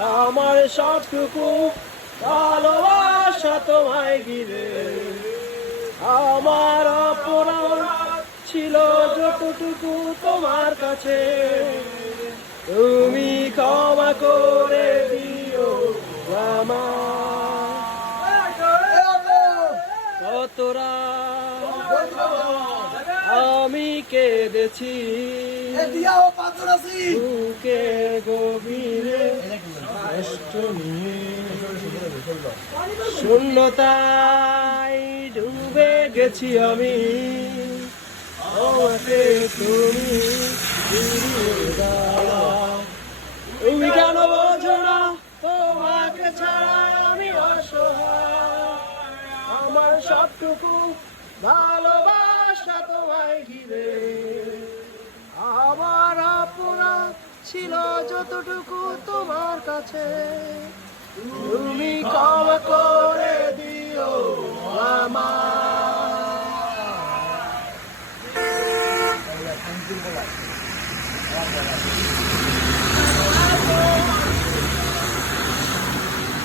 আমার সবটুকু ভালোবাসা তোমায় ঘিরে। আমার অপরাধ ছিল যতটুকু তোমার কাছে, তুমি ক্ষমা করে দিও আমার। কত রাত আমি কেঁদেছি বুকের গভীরে কষ্ট নিয়ে, শূন্যতায় ডুবে গেছি আমি, আমাকে তুমি ফিরিয়ে দাও। তুমি কেন বোঝো না তোমাকে ছাড়া আমি অসহায়, আমার সবটুকু ভালোবাসা তোমায় ঘিরে। আমার অপরাধ ছিল যতটুকু তোমার কাছে, তুমি ক্ষমা করে দিও আমার।